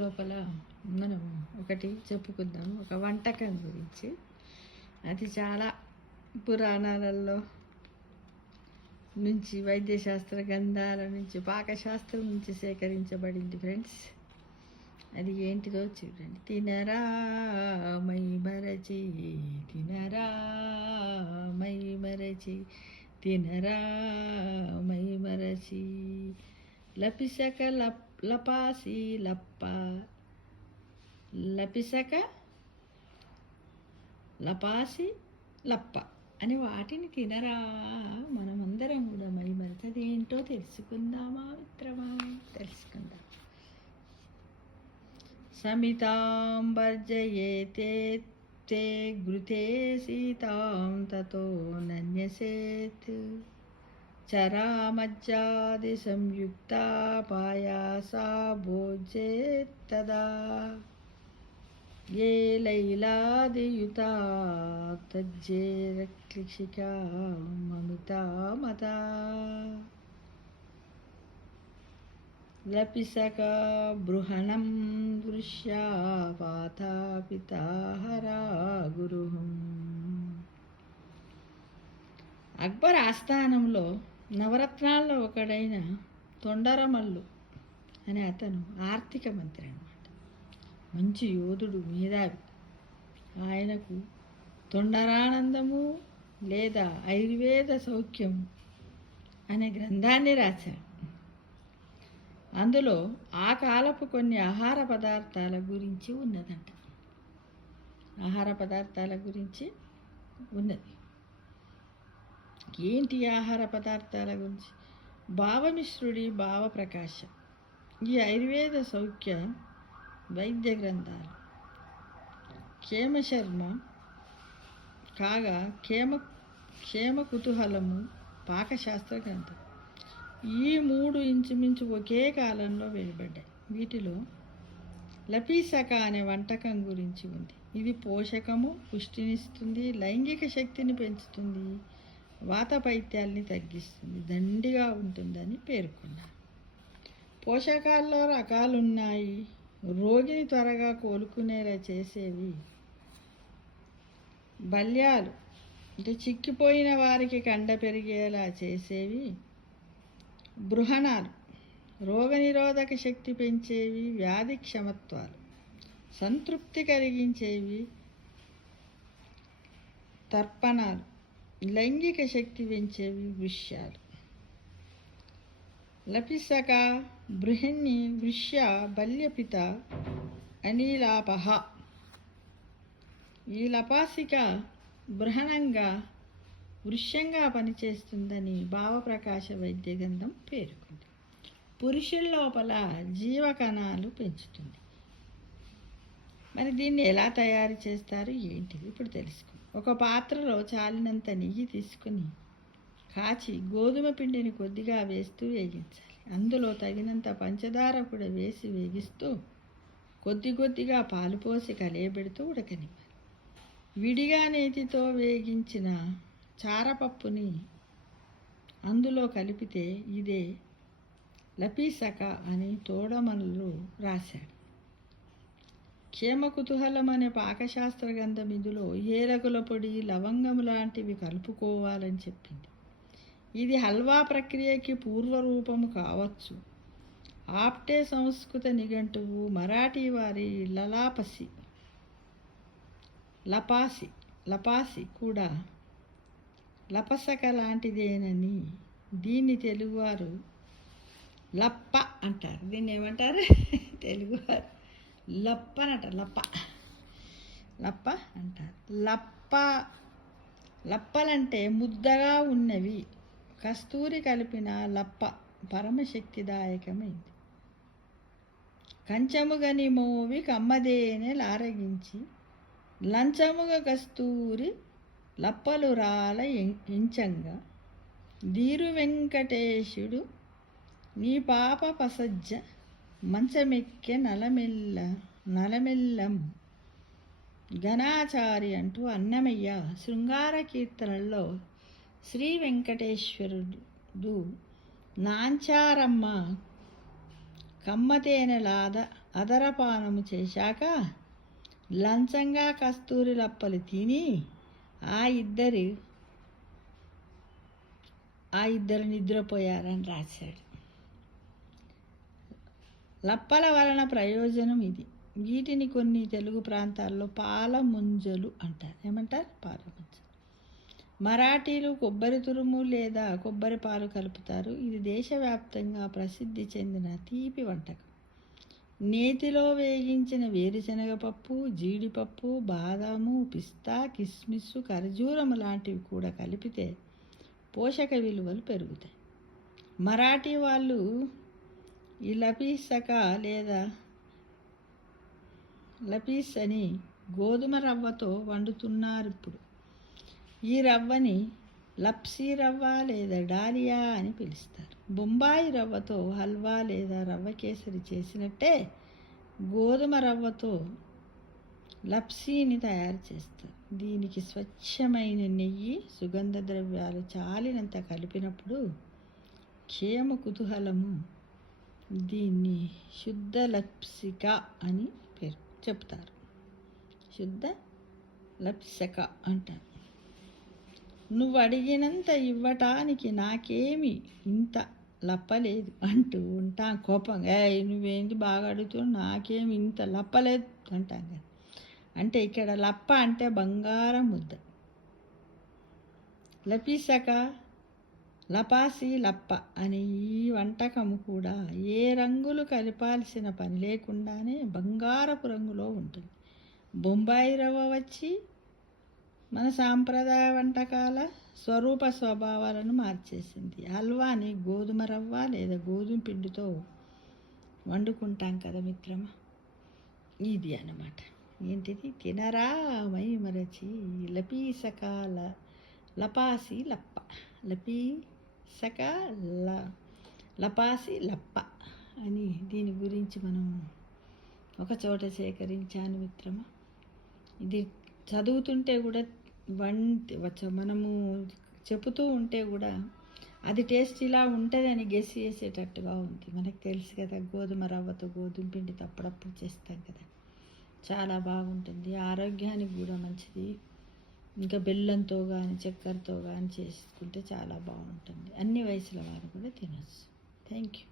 లోపల మనం ఒకటి చెప్పుకుందాం, ఒక వంటకం గురించి. అది చాలా పురాణాలలో నుంచి, వైద్యశాస్త్ర గ్రంథాల నుంచి, పాకశాస్త్రం నుంచి సేకరించబడింది ఫ్రెండ్స్. అది ఏంటిదో చూడండి. తినరా మై మరచి, తినరా మై మరచి, తినరా మై మరచి, లపిసక లపాసి లప్ప, లపిసక లపాసి లప్ప అని వాటిని తినరా. మనమందరం కూడా మైమరిచి అదేంటో తెలుసుకుందామా మిత్రమా? తెలుసుకుందాం. సమితాం వర్జయేతే తే ఘృతే సీతాం తతో నన్యసేత్, చరామజ్జాది సంయుక్తా పాయాసా భోజ్యేత్తదా, ఏ లైలాదియుతా తజ్జేరక్లిషికా మమితా మతా, లపిసక బృహణం దృశ్యా వాతా పితాహరా గురుహం. అక్బర్ ఆస్థానంలో నవరత్నాల్లో ఒకడైన తొండరమల్లు అనే అతను ఆర్థిక మంత్రి అన్నమాట. మంచి యోధుడు, మేధావి. ఆయనకు తొండరానందము లేదా ఆయుర్వేద సౌఖ్యం అనే గ్రంథాన్ని రాశాడు. అందులో ఆ కాలపు కొన్ని ఆహార పదార్థాల గురించి ఉన్నదంట. ఆహార పదార్థాల గురించి ఉన్నది. ఏంటి ఆహార పదార్థాల గురించి? భావమిశ్రుడి భావప్రకాశ, ఈ ఆయుర్వేద సౌఖ్య వైద్య గ్రంథాలు, క్షేమశర్మ కాగా క్షేమ కుతూహలము పాకశాస్త్ర గ్రంథం. ఈ మూడు ఇంచుమించు ఒకే కాలంలో వెలువడ్డాయి. వీటిలో లపీసక అనే వంటకం గురించి ఉంది. ఇది పోషకము, పుష్టినిస్తుంది, లైంగిక శక్తిని పెంచుతుంది, వాతపైత్యాల్ని తగ్గిస్తుంది, దండిగా ఉంటుందని పేర్కొన్నారు. పోషకాల్లో రకాలున్నాయి. రోగిని త్వరగా కోలుకునేలా చేసేవి బల్యాలు, అంటే చిక్కిపోయిన వారికి కండ పెరిగేలా చేసేవి బృహణాలు, రోగనిరోధక శక్తి పెంచేవి వ్యాధి క్షమత్వాలు, సంతృప్తి కలిగించేవి తర్పణాలు, లైంగిక శక్తి పెంచేవి వృష్యాలు. లపిసక బృహణి వృష్య బల్యపిత అనిలాపహ. ఈ లపాసిక బృహణంగా వృష్యంగా పనిచేస్తుందని భావప్రకాశ వైద్య గ్రంథం పేర్కొంది. పురుషుల లోపల జీవకణాలు పెంచుతుంది. మరి దీన్ని ఎలా తయారు చేస్తారు ఏంటిది ఇప్పుడు తెలుసుకో. ఒక పాత్రలో చాలినంత నెయ్యి తీసుకుని కాచి గోధుమ పిండిని కొద్దిగా వేస్తూ వేగించాలి. అందులో తగినంత పంచదార కూడా వేసి వేగిస్తూ కొద్దిగా పాలు పోసి కలయబెడుతూ ఉడకనివ్వాలి. విడిగా నేతితో వేగించిన చారపప్పుని అందులో కలిపితే ఇదే లపీసక అని తోడమల్లు రాశాడు. క్షేమ కుతూహలం అనే పాకశాస్త్ర గ్రంథం ఇందులో ఏలకుల పొడి, లవంగము లాంటివి కలుపుకోవాలని చెప్పింది. ఇది హల్వా ప్రక్రియకి పూర్వరూపము కావచ్చు. ఆప్టే సంస్కృత నిఘంటువు మరాఠీ వారి లపాసి కూడా లపసక లాంటిదేనని, దీన్ని తెలుగువారు లప్ప అంటారు. దీన్ని ఏమంటారు? తెలుగువారు లప్పనట. లప్ప అంటారు. లప్పలంటే ముద్దగా ఉన్నవి. కస్తూరి కలిపిన లప్ప పరమశక్తిదాయకమైంది. కంచముగని మోవి కమ్మదేనే లారగించి, లంచముగ కస్తూరి లప్పలు రాల ఇంచంగా, దీరు వెంకటేశుడు నీ పాప పసజ్జ మంచమెక్కె నలమెల్లం ఘనాచారి అంటూ అన్నమయ్య శృంగార కీర్తనల్లో శ్రీ వెంకటేశ్వరుడు నాంచారమ్మ కమ్మతేనెలాద అదరపానము చేశాక లంచంగా కస్తూరి లప్పలు తిని ఆ ఇద్దరు నిద్రపోయారని రాశాడు. లప్పల వలన ప్రయోజనం ఇది. వీటిని కొన్ని తెలుగు ప్రాంతాల్లో పాల ముంజలు అంటారు. ఏమంటారు? పాల ముంజలు. మరాఠీలు కొబ్బరి తురుము లేదా కొబ్బరి పాలు కలుపుతారు. ఇది దేశవ్యాప్తంగా ప్రసిద్ధి చెందిన తీపి వంటకం. నేతిలో వేగించిన వేరుశనగ పప్పు, జీడిపప్పు, బాదాము, పిస్తా, కిస్మిస్, ఖర్జూరం లాంటివి కూడా కలిపితే పోషక విలువలు పెరుగుతాయి. మరాఠీ వాళ్ళు ఈ లపీసక లేదా లపీస్ అని గోధుమ రవ్వతో వండుతున్నారు ఇప్పుడు. ఈ రవ్వని లప్సీ రవ్వ లేదా డాలియా అని పిలుస్తారు. బొంబాయి రవ్వతో హల్వా లేదా రవ్వ కేసరి చేసినట్టే గోధుమ రవ్వతో లప్సీని తయారు చేస్తారు. దీనికి స్వచ్ఛమైన నెయ్యి, సుగంధ ద్రవ్యాలు చాలినంత కలిపినప్పుడు క్షేమ కుతూహలము. దీన్ని శుద్ధ లప్సిక అని పేరు చెప్తారు. శుద్ధ లప్సిక అంటారు. నువ్వు అడిగినంత ఇవ్వటానికి నాకేమి ఇంత లప్పలేదు అంటూ ఉంటాం కోపంగా. నువ్వేంటి బాగా అడుగుతున్నావు, నాకేమి ఇంత లప్పలేదు అంటాం కదా. అంటే ఇక్కడ లప్ప అంటే బంగారం ముద్ద. లపీసక, లపాసి, లప్ప అనే ఈ వంటకము కూడా ఏ రంగులు కలిపాల్సిన పని లేకుండానే బంగారపు రంగులో ఉంటుంది. బొంబాయి రవ్వ వచ్చి మన సాంప్రదాయ వంటకాల స్వరూప స్వభావాలను మార్చేసింది. హల్వాని గోధుమ రవ్వ లేదా గోధుమ పిండితో వండుకుంటాం కదా మిత్రమా. ఇది అన్నమాట. ఏంటిది? తినరా మై మరచి లపీసకాల లపాసి లప్ప. లపీసక లపాసి లప్ప అని దీని గురించి మనం ఒక చోట సేకరించాను మిత్రమా. ఇది చదువుతుంటే కూడా మనము చెబుతూ ఉంటే కూడా అది టేస్ట్ ఇలా ఉంటుందని గెస్ చేసేటట్టుగా ఉంది. మనకు తెలుసు కదా, గోధుమ రవ్వతో గోధుమ పిండితో అప్పుడప్పుడు చేస్తాం కదా, చాలా బాగుంటుంది. ఆరోగ్యానికి కూడా మంచిది. ఇంకా బెల్లంతో కానీ చక్కెరతో కానీ చేసుకుంటే చాలా బాగుంటుంది. అన్ని వయసుల వారు కూడా తినచ్చు. Thank you.